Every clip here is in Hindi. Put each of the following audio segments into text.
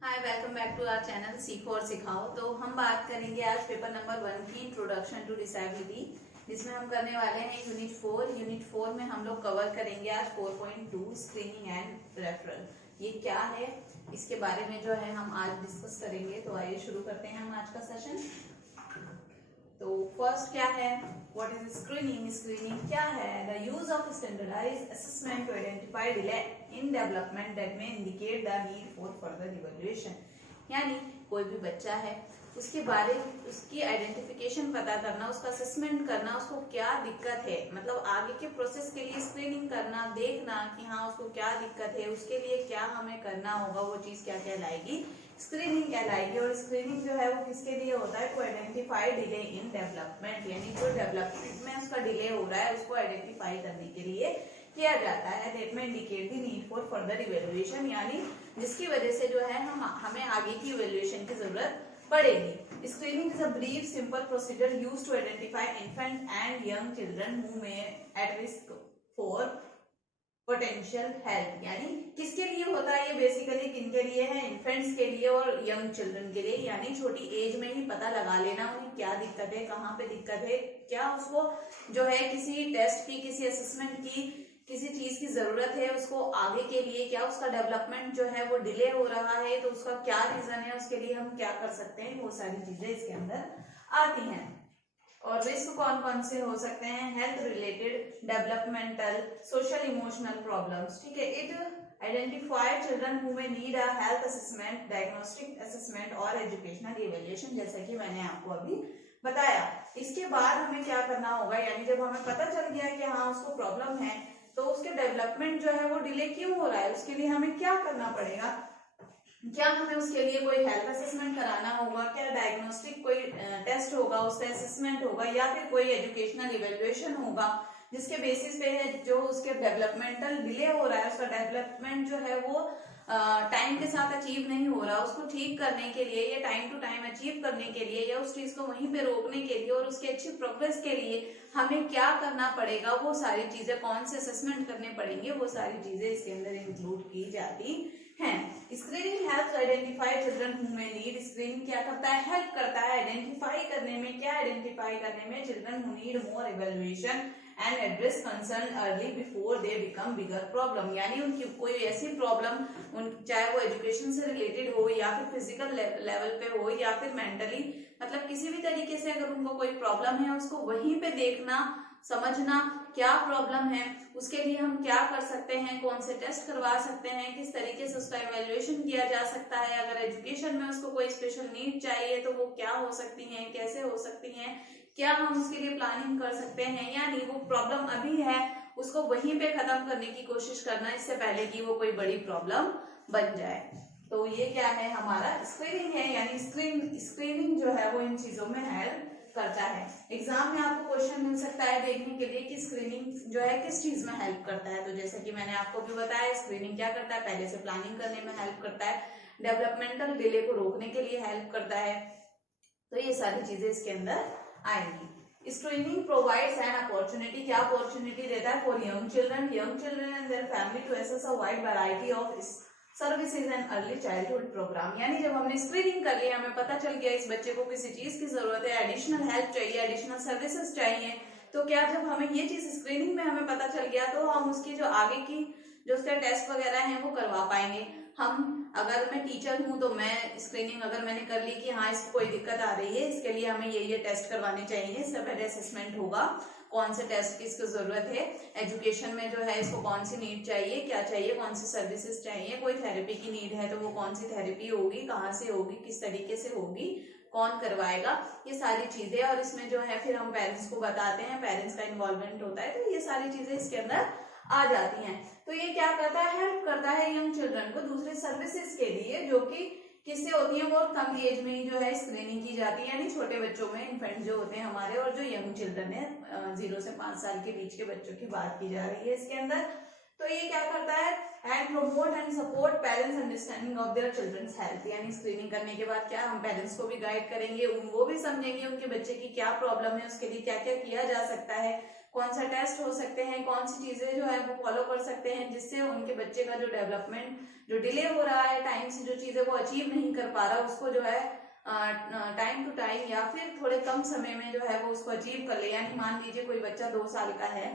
Hi, welcome back to our channel सीखो और सिखाओ। तो हम बात करेंगे आज पेपर नंबर 1 की इंट्रोडक्शन टू डिसेबिलिटी, जिसमें हम करने वाले हैं यूनिट 4 में हम लोग कवर करेंगे आज 4.2 स्क्रीनिंग एंड रेफरल। ये क्या है, इसके बारे में जो है हम आज डिस्कस करेंगे। तो आइए शुरू करते हैं हम आज का सेशन। तो फर्स्ट क्या है, व्हाट इज स्क्रीनिंग? स्क्रीनिंग क्या है? The use of standardised assessment to identify delay in development that may indicate the need for further evaluation. यानी कोई भी बच्चा है, उसके बारे में उसकी आइडेंटिफिकेशन पता करना, उसका असेसमेंट करना, उसको क्या दिक्कत है, मतलब आगे के प्रोसेस के लिए स्क्रीनिंग करना, देखना कि हाँ उसको क्या दिक्कत है, उसके लिए क्या हमें करना होगा, वो चीज क्या कहलाएगी? स्क्रीनिंग कहलाएगी। और स्क्रीनिंग जो है वो किसके लिए होता है? To identify delay in development, यानी जो डेवलपमेंट में उसका डिले हो रहा है उसको आइडेंटिफाई करने के लिए किया जाता है। दैट में indicate the need for further evaluation, यानी जिसकी वजह से जो है हमें आगे की इवैल्यूएशन की जरूरत पड़ेगी। Screening is a brief simple procedure used to identify infant and young children who may at risk for potential health. यानी किसके लिए होता है ये? बेसिकली किनके लिए है? इन्फेंट्स के लिए और यंग चिल्ड्रन के लिए, यानी छोटी एज में ही पता लगा लेना उन्हें क्या दिक्कत है, कहाँ पे दिक्कत है, क्या उसको जो है किसी टेस्ट की, किसी असेसमेंट की, किसी चीज की जरूरत है उसको आगे के लिए, क्या उसका डेवलपमेंट जो है वो डिले हो रहा है, तो उसका क्या रीजन है, उसके लिए हम क्या कर सकते हैं, वो सारी चीजें इसके अंदर आती हैं। और रिस्क कौन कौन से हो सकते हैं? Health related, developmental, social emotional problems. ठीक है। It identify children who may need a health assessment, diagnostic assessment और एजुकेशनल इवैल्यूएशन, जैसा कि मैंने आपको अभी बताया। इसके बाद हमें क्या करना होगा, यानी जब हमें पता चल गया कि हाँ उसको प्रॉब्लम है, तो उसके डेवलपमेंट जो है वो डिले क्यों हो रहा है, उसके लिए हमें क्या करना पड़ेगा? क्या हमें उसके लिए कोई हेल्थ असेसमेंट कराना होगा, क्या डायग्नोस्टिक कोई टेस्ट होगा, उसका असेसमेंट होगा, या फिर कोई एजुकेशनल इवैल्यूएशन होगा जिसके बेसिस पे है जो उसके डेवलपमेंटल डिले हो रहा है, उसका डेवलपमेंट जो है वो टाइम के साथ अचीव नहीं हो रहा, उसको ठीक करने के लिए या टाइम टू टाइम अचीव करने के लिए या उस चीज को वहीं पे रोकने के लिए और उसकी अच्छी प्रोग्रेस के लिए हमें क्या करना पड़ेगा, वो सारी चीजें, कौन से असेसमेंट करने पड़ेंगे, वो सारी चीजें इसके अंदर इंक्लूड की जाती हैं। Screening helps identify children who may need. Screening क्या करता है? हेल्प करता है आइडेंटिफाई करने में। क्या आइडेंटिफाई करने में? Children who need more evaluation and address concern early before they become bigger problem. यानी उनकी कोई ऐसी प्रॉब्लम, चाहे वो एजुकेशन से रिलेटेड हो या फिर फिजिकल लेवल पे हो या फिर मेंटली, मतलब किसी भी तरीके से अगर उनको कोई प्रॉब्लम है उसको वहीं पे देखना, समझना क्या प्रॉब्लम है, उसके लिए हम क्या कर सकते हैं, कौन से टेस्ट करवा सकते हैं, किस तरीके से उसका इवैल्यूएशन किया जा सकता है, अगर एजुकेशन में उसको कोई स्पेशल नीड चाहिए तो वो क्या हो सकती हैं, कैसे हो सकती हैं, क्या हम उसके लिए प्लानिंग कर सकते हैं। यानी वो प्रॉब्लम अभी है उसको वहीं पे खत्म करने की कोशिश करना, इससे पहले कि वो कोई बड़ी प्रॉब्लम बन जाए। तो ये क्या है? हमारा स्क्रीनिंग है, यानी स्क्रीनिंग जो है वो इन चीजों में हेल्प करता है। एग्जाम में आपको क्वेश्चन मिल सकता है देखने के लिए कि स्क्रीनिंग जो है किस चीज में हेल्प करता है। तो जैसे कि मैंने आपको भी बताया, स्क्रीनिंग क्या करता है? पहले से प्लानिंग करने में हेल्प करता है, डेवलपमेंटल डिले को रोकने के लिए हेल्प करता है। तो ये सारी चीजें इसके अंदर आएंगी। Screening provides an opportunity. क्या अपॉर्चुनिटी देता है? For young children and their family to access a wide variety of services and early childhood program. यानी जब हमने स्क्रीनिंग कर लिया, हमें पता चल गया इस बच्चे को किसी चीज की जरूरत है, एडिशनल हेल्प चाहिए, एडिशनल सर्विसेज चाहिए, तो क्या जब हमें ये चीज स्क्रीनिंग में हमें पता चल गया तो हम उसकी जो आगे की जो उसके टेस्ट वगैरह हैं वो करवा पाएंगे। हम अगर मैं टीचर हूं तो मैं स्क्रीनिंग अगर मैंने कर ली कि हाँ इसको कोई दिक्कत आ रही है, इसके लिए हमें ये टेस्ट करवाने चाहिए, इससे पहले असेसमेंट होगा, कौन से टेस्ट की इसको जरूरत है, एजुकेशन में जो है इसको कौन सी नीड चाहिए, क्या चाहिए, कौन सी सर्विसेज चाहिए, कोई थेरेपी की नीड है तो वो कौन सी थेरेपी होगी, कहाँ से होगी, किस तरीके से होगी, कौन करवाएगा, ये सारी चीजें। और इसमें जो है फिर हम पेरेंट्स को बताते हैं, पेरेंट्स का इन्वॉल्वमेंट होता है, तो ये सारी चीजें इसके अंदर आ जाती हैं। तो ये क्या करता है? हेल्प करता है यंग चिल्ड्रन को दूसरे सर्विसेज के लिए, जो कि किससे होती है? बहुत कम एज में ही जो है स्क्रीनिंग की जाती है, यानी छोटे बच्चों में, इन्फेंट जो होते हैं हमारे, और जो यंग चिल्ड्रन है 0 से 5 साल के बीच के बच्चों की बात की जा रही है इसके अंदर। तो ये क्या करता है? And promote and support parents understanding of their children's health. यानी स्क्रीनिंग करने के बाद क्या हम पेरेंट्स को भी गाइड करेंगे, वो भी समझेंगे उनके बच्चे की क्या प्रॉब्लम है, उसके लिए क्या क्या किया जा सकता है, कौन सा टेस्ट हो सकते हैं, कौन सी चीजें जो है वो फॉलो कर सकते हैं जिससे उनके बच्चे का जो डेवलपमेंट जो डिले हो रहा है, टाइम से जो चीजें वो अचीव नहीं कर पा रहा, उसको जो है टाइम टू टाइम या फिर थोड़े कम समय में जो है वो उसको अचीव कर ले। यानी मान लीजिए कोई बच्चा 2 साल का है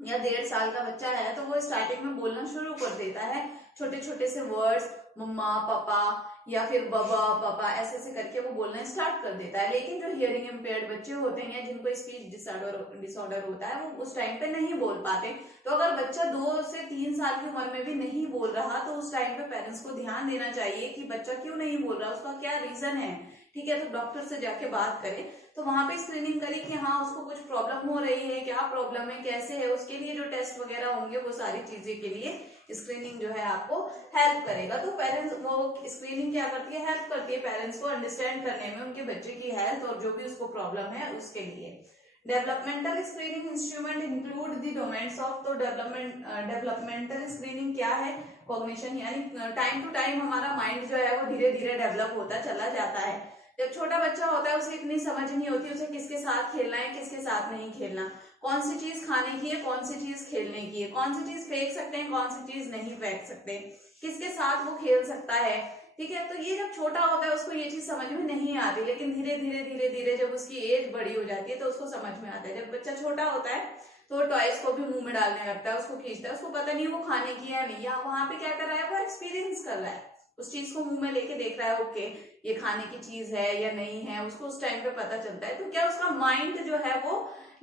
या 1.5 साल का बच्चा है, तो वो स्टार्टिंग में बोलना शुरू कर देता है, छोटे छोटे से वर्ड्स, मम्मा, पापा या फिर बाबा, पापा, ऐसे ऐसे करके वो बोलना स्टार्ट कर देता है। लेकिन जो हियरिंग इम्पेयर्ड बच्चे होते हैं, जिनको स्पीच डिसऑर्डर होता है, वो उस टाइम पे नहीं बोल पाते। तो अगर बच्चा 2 से 3 साल की उम्र में भी नहीं बोल रहा, तो उस टाइम पे पेरेंट्स को ध्यान देना चाहिए कि बच्चा क्यों नहीं बोल रहा, उसका क्या रीजन है। ठीक है, तो डॉक्टर से जाके बात करें, तो वहां पे स्क्रीनिंग करें कि हाँ उसको कुछ प्रॉब्लम हो रही है, क्या प्रॉब्लम है, कैसे है, उसके लिए जो टेस्ट वगैरह होंगे वो सारी चीजें के लिए स्क्रीनिंग जो है आपको हेल्प करेगा। तो पेरेंट्स वो स्क्रीनिंग क्या करती है, हेल्प करती है पेरेंट्स को अंडरस्टैंड करने में उनके बच्चे की हेल्थ और जो भी उसको प्रॉब्लम है उसके लिए। Developmental screening instrument include the domains of, तो डेवलपमेंटल स्क्रीनिंग क्या है, कॉग्निशन, यानी टाइम टू टाइम हमारा माइंड जो है वो धीरे धीरे डेवलप होता चला जाता है। जब छोटा बच्चा होता है उसे इतनी समझ नहीं होती उसे किसके साथ खेलना है, किसके साथ नहीं खेलना, कौन सी चीज खाने की है, कौन सी चीज खेलने की है, कौन सी चीज फेंक सकते हैं, कौन सी चीज नहीं फेंक सकते, किसके साथ वो खेल सकता है। ठीक है, तो ये जब छोटा होता है उसको ये चीज समझ में नहीं आती, लेकिन धीरे धीरे धीरे धीरे जब उसकी एज बड़ी हो जाती है तो उसको समझ में आता है। जब बच्चा छोटा होता है तो टॉयज को भी मुंह में डालने लगता है, उसको खींचता है, उसको पता नहीं वो खाने की है नहीं, या वहां पे क्या कर रहा है, वो एक्सपीरियंस कर रहा है, उस चीज को मुंह में लेके देख रहा है, ओके ये खाने की चीज है या नहीं है, उसको उस टाइम पे पता चलता है। तो क्या उसका माइंड जो है वो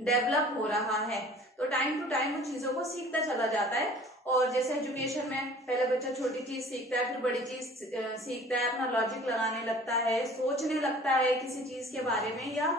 डेवलप हो रहा है, तो टाइम टू टाइम उन चीजों को सीखता चला जाता है। और जैसे एजुकेशन में पहले बच्चा छोटी चीज सीखता है, फिर बड़ी चीज सीखता है, अपना लॉजिक लगाने लगता है, सोचने लगता है किसी चीज के बारे में। या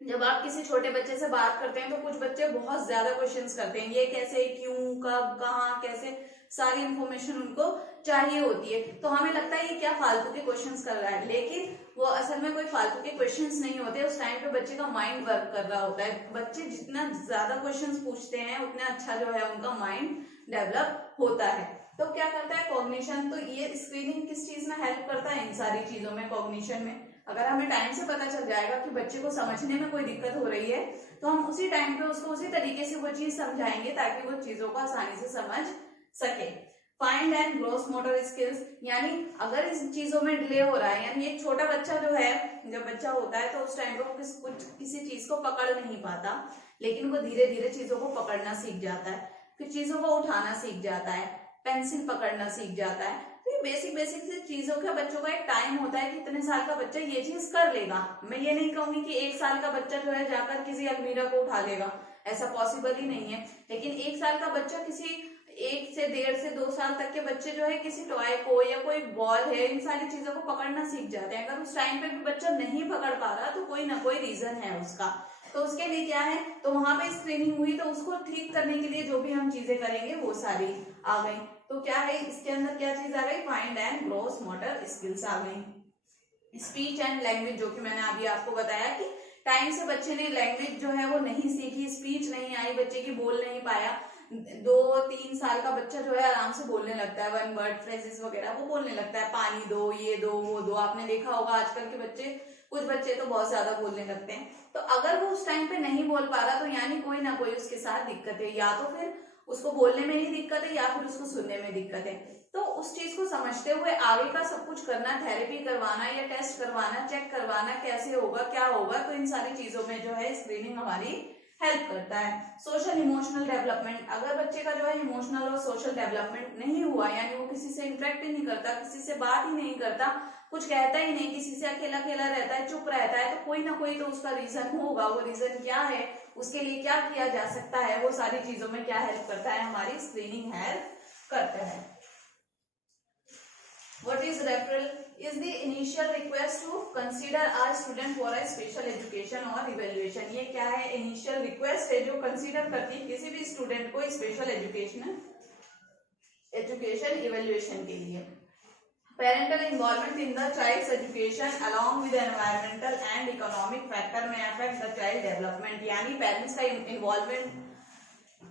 जब आप किसी छोटे बच्चे से बात करते हैं तो कुछ बच्चे बहुत ज्यादा क्वेश्चंस करते हैं, ये कैसे, क्यों, कब, कहाँ, कैसे, सारी इंफॉर्मेशन उनको चाहिए होती है। तो हमें लगता है ये क्या फालतू के क्वेश्चंस कर रहा है, लेकिन वो असल में कोई फालतू के क्वेश्चंस नहीं होते। उस टाइम पे बच्चे का माइंड वर्क कर रहा होता है। बच्चे जितना ज्यादा क्वेश्चंस पूछते हैं उतना अच्छा जो है उनका माइंड डेवलप होता है। तो क्या करता है कॉग्निशन, तो ये स्क्रीनिंग किस चीज में हेल्प करता है, इन सारी चीजों में, कॉग्निशन में। अगर हमें टाइम से पता चल जाएगा कि बच्चे को समझने में कोई दिक्कत हो रही है, तो हम उसी टाइम पे उसको उसी तरीके से वो चीज समझाएंगे ताकि वो चीजों को आसानी से समझ सके। Find and gross motor skills, यानी अगर इस चीजों में डिले हो रहा है, यानी एक छोटा बच्चा जो है, जब बच्चा होता है तो उस टाइम पे वो किसी चीज को पकड़ नहीं पाता, लेकिन वो धीरे धीरे चीजों को पकड़ना सीख जाता है, फिर चीजों को उठाना सीख जाता है, पेंसिल पकड़ना सीख जाता है। तो ये बेसिक बेसिक से चीजों का बच्चों का एक टाइम होता है कि इतने साल का बच्चा ये चीज कर लेगा। मैं ये नहीं कहूंगी कि 1 साल का बच्चा जो है जाकर किसी अलमीरा को उठा लेगा, ऐसा पॉसिबल ही नहीं है। लेकिन 1 साल का बच्चा किसी 1 से 1.5 से 2 साल तक के बच्चे जो है किसी टॉय को या कोई बॉल है, इन सारी चीजों को पकड़ना सीख जाते हैं। अगर उस टाइम पे भी बच्चा नहीं पकड़ पा रहा तो कोई ना कोई रीजन है उसका, तो उसके लिए क्या है, तो वहां पे स्क्रीनिंग हुई तो उसको ठीक करने के लिए जो भी हम चीजें करेंगे वो सारी आ गई। तो क्या है इसके अंदर, क्या चीज आ गई, fine and gross motor skills आ गई। स्पीच एंड लैंग्वेज, जो कि मैंने अभी आपको बताया कि टाइम से बच्चे ने लैंग्वेज जो है वो नहीं सीखी, स्पीच नहीं आई, बच्चे की बोल नहीं पाया। 2-3 साल का बच्चा जो है आराम से बोलने लगता है, 1 वर्ड फ्रेजेस वगैरह वो बोलने लगता है, पानी दो, ये दो, वो दो। आपने देखा होगा आजकल के बच्चे, कुछ बच्चे तो बहुत ज्यादा बोलने लगते हैं। तो अगर वो उस टाइम पे नहीं बोल पा रहा तो यानी कोई ना कोई उसके साथ दिक्कत है, या तो फिर उसको बोलने में ही दिक्कत है या फिर उसको सुनने में दिक्कत है। तो उस चीज को समझते हुए आगे का सब कुछ करना, थेरेपी करवाना या टेस्ट करवाना, चेक करवाना कैसे होगा, क्या होगा, तो इन सारी चीजों में जो है स्क्रीनिंग हमारी हेल्प करता है। सोशल इमोशनल डेवलपमेंट, अगर बच्चे का जो है इमोशनल और सोशल डेवलपमेंट नहीं हुआ, यानी वो किसी से इंटरेक्ट ही नहीं करता, किसी से बात ही नहीं करता, कुछ कहता ही नहीं, किसी से अकेला अकेला रहता है, चुप रहता है, तो कोई ना कोई तो उसका रीजन होगा। वो रीजन क्या है, उसके लिए क्या किया जा सकता है, वो सारी चीजों में क्या हेल्प करता है, हमारी स्क्रीनिंग हेल्प करता है। What is referral? Is the initial request to consider a student for a special education or evaluation। ये क्या है, इनिशियल रिक्वेस्ट है जो कंसीडर करती है किसी भी स्टूडेंट को स्पेशल एजुकेशन इवेल्युएशन के लिए। Parental involvement in the child's education along with environmental and economic factor may affect the child development। यानी पेरेंट्स का इन्वॉल्वमेंट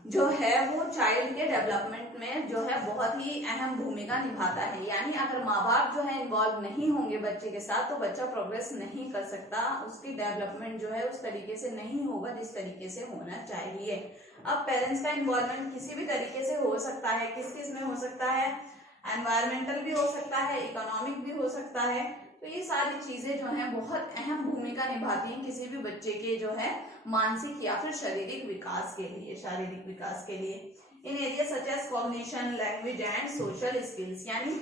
जो है वो चाइल्ड के डेवलपमेंट में जो है बहुत ही अहम भूमिका निभाता है। यानी अगर माँ बाप जो है इन्वॉल्व नहीं होंगे बच्चे के साथ तो बच्चा प्रोग्रेस नहीं कर सकता, उसकी डेवलपमेंट जो है उस तरीके से नहीं होगा जिस तरीके से होना चाहिए। अब पेरेंट्स का इन्वॉल्वमेंट किसी भी तरीके से हो सकता है, किस किस में हो सकता है, एनवायरमेंटल भी हो सकता है, इकोनॉमिक भी हो सकता है। तो ये सारी चीजें जो है बहुत अहम भूमिका निभाती हैं किसी भी बच्चे के जो है मानसिक या फिर शारीरिक विकास के लिए। In area such as cognition, language and social skills, यानी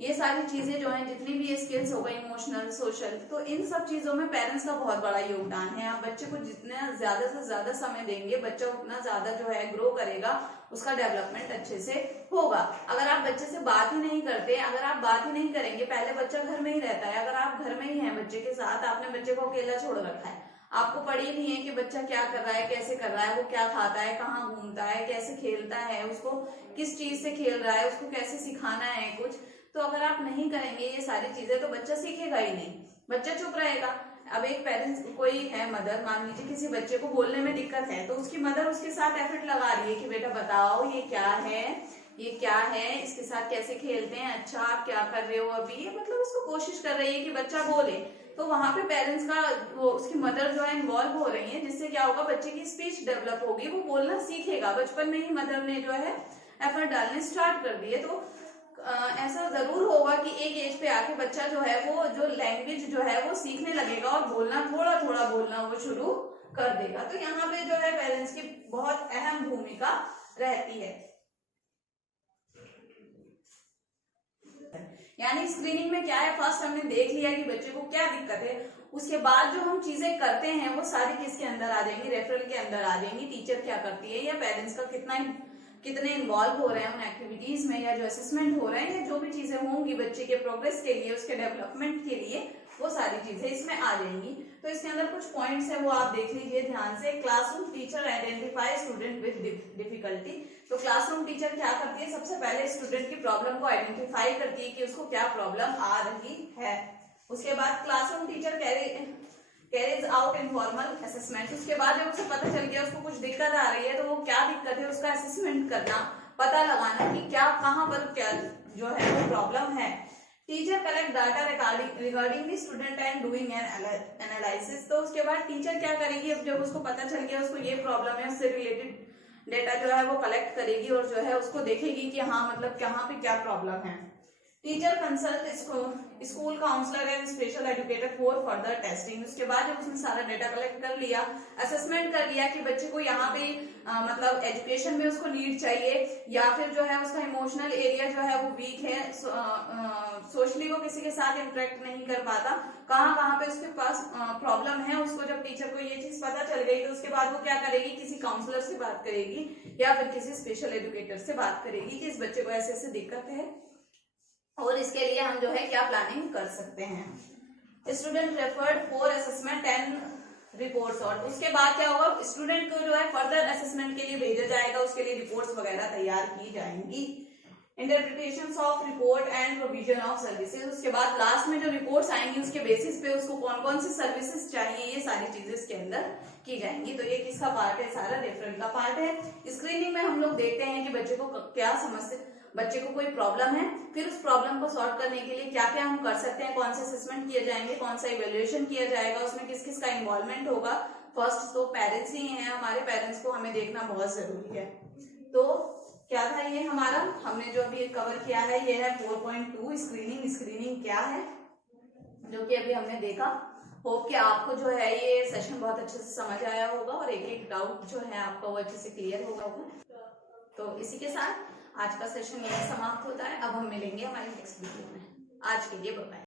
ये सारी चीजें जो है जितनी भी स्किल्स हो गई, इमोशनल, सोशल, तो इन सब चीजों में पेरेंट्स का बहुत बड़ा योगदान है। आप बच्चे को जितना ज्यादा से ज्यादा समय देंगे, बच्चा उतना ज्यादा जो है ग्रो करेगा, उसका डेवलपमेंट अच्छे से होगा। अगर आप बच्चे से बात ही नहीं करते, अगर आप बात ही नहीं करेंगे, पहले बच्चा घर में ही रहता है, अगर आप घर में ही हैं बच्चे के साथ, आपने बच्चे को अकेला छोड़ रखा है, आपको पड़ी नहीं है कि बच्चा क्या कर रहा है, कैसे कर रहा है, वो क्या खाता है, कहाँ घूमता है, कैसे खेलता है, उसको किस चीज से खेल रहा है, उसको कैसे सिखाना है कुछ, तो अगर आप नहीं करेंगे ये सारी चीजें तो बच्चा सीखेगा ही नहीं, बच्चा चुप रहेगा। अब एक पेरेंट्स कोई है, मदर मान लीजिए किसी बच्चे को बोलने में दिक्कत है, तो उसकी मदर उसके साथ एफर्ट लगा रही है कि बेटा बताओ ये क्या है, ये क्या है, इसके साथ कैसे खेलते हैं, अच्छा आप क्या कर रहे हो अभी, ये मतलब उसको कोशिश कर रही है कि बच्चा बोले। तो वहां पे पेरेंट्स का वो उसकी मदर जो है इन्वॉल्व हो रही है, जिससे क्या होगा, बच्चे की स्पीच डेवलप होगी, वो बोलना सीखेगा। बचपन में ही मदर ने जो है एफर्ट डालने स्टार्ट कर दिए। तो ऐसा जरूर होगा कि एक एज पे आके बच्चा जो है वो जो लैंग्वेज जो है वो सीखने लगेगा और बोलना थोड़ा थोड़ा बोलना वो शुरू कर देगा। तो यहाँ पे जो है पेरेंट्स की बहुत अहम भूमिका रहती है। यानी स्क्रीनिंग में क्या है, फर्स्ट हमने देख लिया कि बच्चे को क्या दिक्कत है, उसके बाद जो हम चीजें करते हैं वो सारी किसके अंदर आ जाएंगी, रेफरल के अंदर आ जाएंगी। टीचर क्या करती है या पेरेंट्स का कितने इन्वॉल्व हो रहे हैं उन एक्टिविटीज में, या जो असेसमेंट हो रहे हैं, या जो भी चीजें होंगी बच्चे के प्रोग्रेस के लिए, उसके डेवलपमेंट के लिए, वो सारी चीजें इसमें आ जाएंगी। तो इसके अंदर कुछ पॉइंट्स है वो आप देख लीजिए ध्यान से। Classroom teacher identify student with difficulty. तो क्लासरूम टीचर क्या करती है, सबसे पहले स्टूडेंट की प्रॉब्लम को आइडेंटिफाई करती है कि उसको क्या प्रॉब्लम आ रही है। उसके बाद classroom teacher carries out informal assessment. उसके बाद जब उसे पता चल गया उसको कुछ दिक्कत आ रही है, तो वो क्या दिक्कत है उसका असेसमेंट करना, पता लगाना कि क्या कहाँ पर क्या जो है वो प्रॉब्लम है। Teacher collect data regarding the student and doing an analysis. तो उसके बाद टीचर क्या करेगी, अब जब उसको पता चल गया उसको ये प्रॉब्लम है, उससे रिलेटेड डेटा जो है वो कलेक्ट करेगी और जो है उसको देखेगी कि हाँ मतलब कहाँ पे क्या प्रॉब्लम है। Teacher consult school counsellor and special educator for further testing. उसके बाद जब उसने सारा डेटा कलेक्ट कर लिया, असेसमेंट कर लिया कि बच्चे को यहाँ पे मतलब एजुकेशन में उसको नीड चाहिए, या फिर जो है उसका इमोशनल एरिया जो है वो वीक है, सोशली वो किसी के साथ इंटरेक्ट नहीं कर पाता, कहाँ कहाँ पे उसके पास प्रॉब्लम है, उसको जब टीचर को ये चीज पता चल गई तो उसके बाद वो क्या करेगी, किसी काउंसलर से बात करेगी या फिर किसी स्पेशल एजुकेटर से बात करेगी कि इस बच्चे को ऐसे ऐसे दिक्कत है और इसके लिए हम जो है क्या प्लानिंग कर सकते हैं। Student referred for assessment and reports. और उसके बाद क्या होगा, स्टूडेंट को जो है फर्दर असेसमेंट के लिए भेजा जाएगा, उसके लिए रिपोर्ट्स वगैरह तैयार की जाएंगी। Interpretation of report and provision of services. उसके बाद लास्ट में जो रिपोर्ट्स आएंगी उसके बेसिस पे उसको कौन कौन सी सर्विसेज चाहिए, ये सारी चीजें इसके अंदर की जाएंगी। तो ये किसका पार्ट है, सारा रेफरल का पार्ट है। स्क्रीनिंग में हम लोग देखते हैं कि बच्चे को क्या समस्या, बच्चे को कोई प्रॉब्लम है, फिर उस प्रॉब्लम को सॉल्व करने के लिए क्या क्या हम कर सकते हैं, कौन से असेसमेंट किए जाएंगे, कौन सा इवेल्युएशन किया जाएगा, उसमें किस किस का इन्वॉल्वमेंट होगा। फर्स्ट तो पेरेंट्स ही हैं, हमारे पेरेंट्स को हमें देखना बहुत जरूरी है। तो क्या था ये हमारा, हमने जो अभी कवर किया है ये है 4.2 स्क्रीनिंग। स्क्रीनिंग क्या है जो कि अभी हमने देखा। होप कि आपको जो है ये सेशन बहुत अच्छे से समझ आया होगा और एक एक डाउट जो है आपका वो अच्छे से क्लियर होगा। तो इसी के साथ आज का सेशन यही समाप्त होता है। अब हम मिलेंगे हमारे नेक्स्ट वीडियो में। आज के लिए बाय बाय।